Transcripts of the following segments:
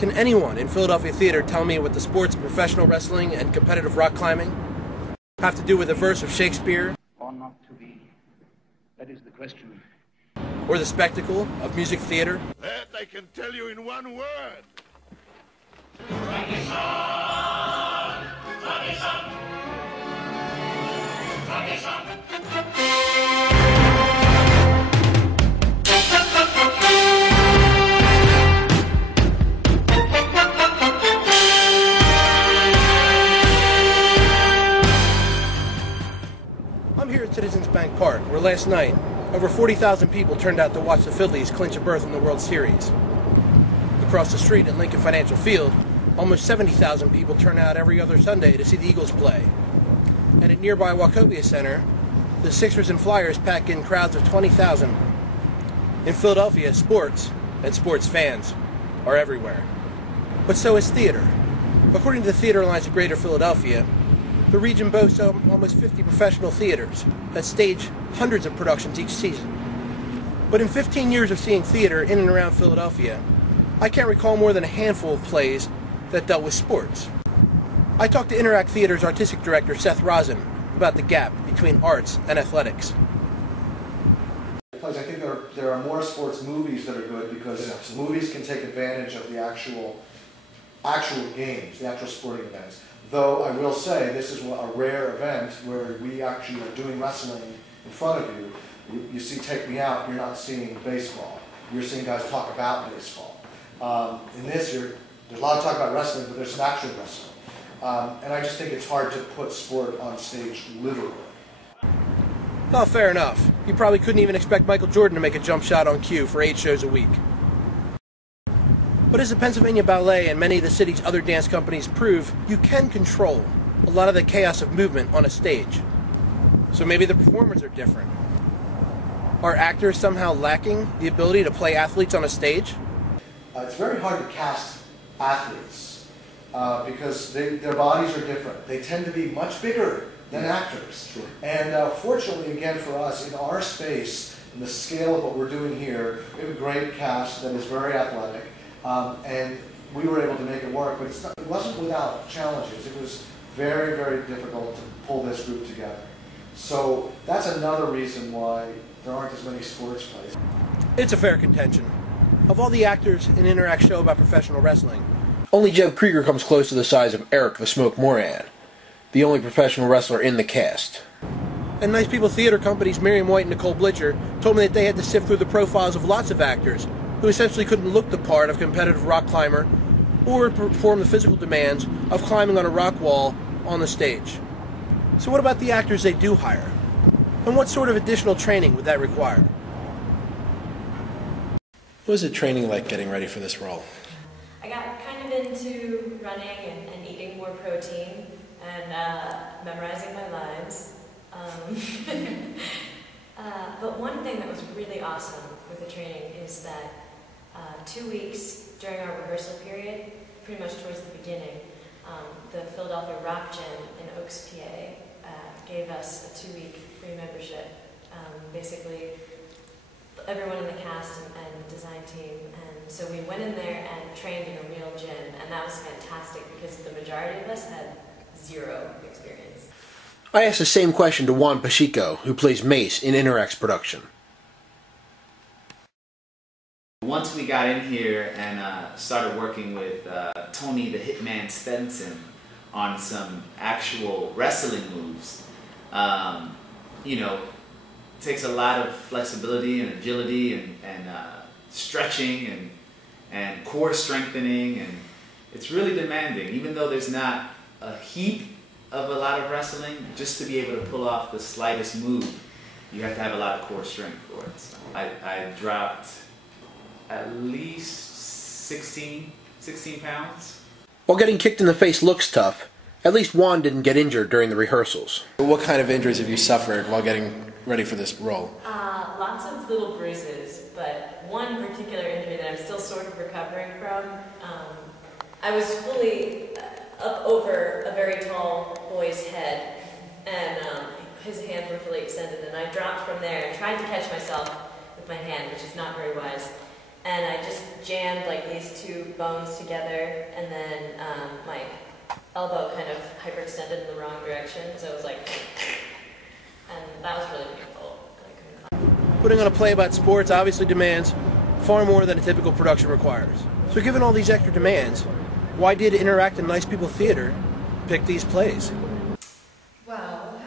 Can anyone in Philadelphia theater tell me what the sports of professional wrestling and competitive rock climbing have to do with a verse of Shakespeare? Or not to be? That is the question. Or the spectacle of music theater? That I can tell you in one word. Tradition! Tradition! Tradition! I'm here at Citizens Bank Park, where last night, over 40,000 people turned out to watch the Phillies clinch a berth in the World Series. Across the street at Lincoln Financial Field, almost 70,000 people turn out every other Sunday to see the Eagles play. And at nearby Wachovia Center, the Sixers and Flyers pack in crowds of 20,000. In Philadelphia, sports and sports fans are everywhere. But so is theater. According to the Theater Alliance of Greater Philadelphia, the region boasts almost 50 professional theaters that stage hundreds of productions each season. But in 15 years of seeing theater in and around Philadelphia, I can't recall more than a handful of plays that dealt with sports. I talked to Interact Theater's artistic director, Seth Rosen, about the gap between arts and athletics. I think there are more sports movies that are good because movies can take advantage of the actual games, the actual sporting events. Though I will say this is a rare event where we actually are doing wrestling in front of you. You see Take Me Out, you're not seeing baseball. You're seeing guys talk about baseball. In this, there's a lot of talk about wrestling, but there's some actual wrestling. And I just think it's hard to put sport on stage literally. Oh, fair enough. You probably couldn't even expect Michael Jordan to make a jump shot on cue for 8 shows a week. But as the Pennsylvania Ballet and many of the city's other dance companies prove, you can control a lot of the chaos of movement on a stage. So maybe the performers are different. Are actors somehow lacking the ability to play athletes on a stage? It's very hard to cast athletes because their bodies are different. They tend to be much bigger than actors. Sure. And fortunately, again, for us, in our space, in the scale of what we're doing here, we have a great cast that is very athletic. And we were able to make it work, but it wasn't without challenges. It was very, very difficult to pull this group together. So that's another reason why there aren't as many sports plays. It's a fair contention. Of all the actors in Interact's show about professional wrestling, only Jeb Krieger comes close to the size of Eric the Smoke Moran, the only professional wrestler in the cast. And Nice People Theater Company's Miriam White and Nicole Blitcher told me that they had to sift through the profiles of lots of actors who essentially couldn't look the part of competitive rock climber or perform the physical demands of climbing on a rock wall on the stage. So what about the actors they do hire? And what sort of additional training would that require? What was the training like getting ready for this role? I got kind of into running and eating more protein and memorizing my lines. But one thing that was really awesome with the training is that 2 weeks during our rehearsal period, pretty much towards the beginning, the Philadelphia Rock Gym in Oaks, PA, gave us a 2-week free membership. Basically, everyone in the cast and design team, and so we went in there and trained in a real gym, and that was fantastic because the majority of us had zero experience. I asked the same question to Juan Pacheco, who plays Mace in Interact's production. Once we got in here and started working with Tony the Hitman Stenson on some actual wrestling moves, you know, it takes a lot of flexibility and agility and stretching and core strengthening, and it's really demanding. Even though there's not a heap of a lot of wrestling, just to be able to pull off the slightest move, you have to have a lot of core strength for it. So I dropped at least 16 pounds. While getting kicked in the face looks tough, at least Juan didn't get injured during the rehearsals. What kind of injuries have you suffered while getting ready for this role? Lots of little bruises, but one particular injury that I'm still sort of recovering from. I was fully up over a very tall boy's head, and his hands were fully extended, and I dropped from there and tried to catch myself with my hand, which is not very wise. and I just jammed like these two bones together, and then my elbow kind of hyperextended in the wrong direction, so it was like, and that was really painful. Putting on a play about sports obviously demands far more than a typical production requires. So given all these extra demands, why did Interact and Nice People Theater pick these plays? Well,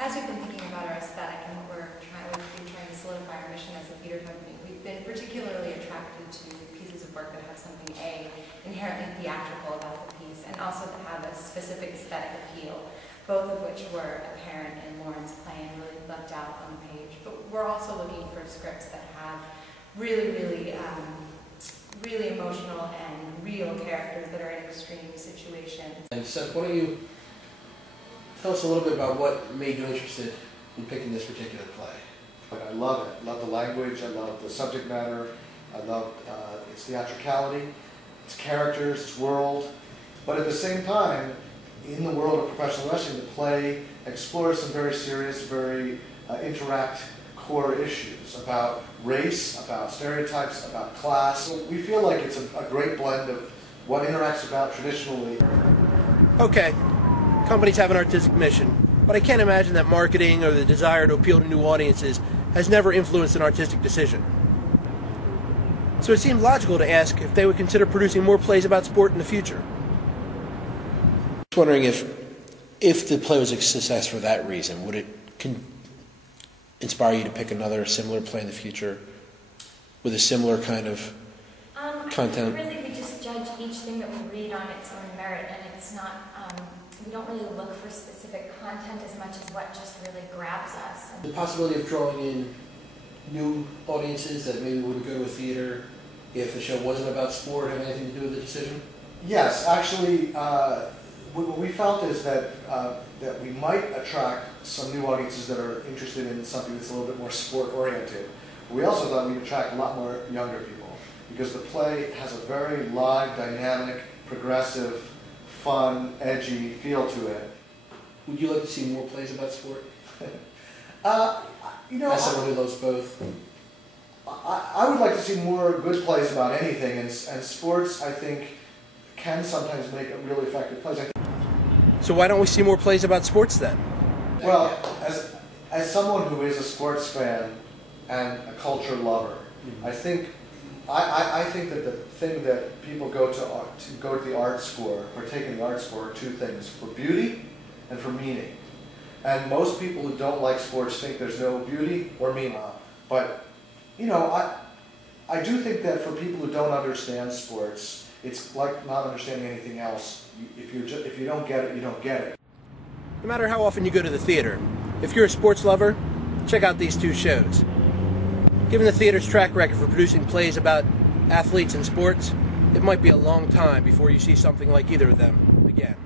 as we've been thinking about our aesthetic and what we've been trying to solidify our mission as a theater company, we've been particularly attracted to pieces of work that have something inherently theatrical about the piece, and also to have a specific aesthetic appeal, both of which were apparent in Lauren's play and really leapt out on the page. But we're also looking for scripts that have really emotional and real characters that are in extreme situations. And Seth, why don't you tell us a little bit about what made you interested in picking this particular play? I love it. I love the language. I love the subject matter. I love its theatricality, its characters, its world. But at the same time, in the world of professional wrestling, the play explores some very serious, very Interact core issues about race, about stereotypes, about class. So we feel like it's a great blend of what Interact's about traditionally. Okay, companies have an artistic mission, but I can't imagine that marketing or the desire to appeal to new audiences has never influenced an artistic decision. So it seemed logical to ask if they would consider producing more plays about sport in the future. I was wondering if the play was a success for that reason, would it inspire you to pick another similar play in the future with a similar kind of content? I think really we just judge each thing that we read on its own merit, and it's not, we don't really look for specific content as much as what just really grabs us. The possibility of drawing in new audiences that maybe wouldn't go to a theater if the show wasn't about sport have anything to do with the decision? Yes, actually, what we felt is that that we might attract some new audiences that are interested in something that's a little bit more sport-oriented. We also thought we'd attract a lot more younger people because the play has a very live, dynamic, progressive, fun, edgy feel to it. Would you like to see more plays about sport? You know, as someone who loves both? I would like to see more good plays about anything, and sports, I think, can sometimes make a really effective plays. So why don't we see more plays about sports then? Well, as someone who is a sports fan and a culture lover, I think that the thing that people go to the arts for, or take in the arts for, are two things: for beauty and for meaning. And most people who don't like sports think there's no beauty or meaning. But you know, I do think that for people who don't understand sports, it's like not understanding anything else. If you don't get it, you don't get it. No matter how often you go to the theater, if you're a sports lover, check out these two shows. Given the theater's track record for producing plays about athletes and sports, it might be a long time before you see something like either of them again.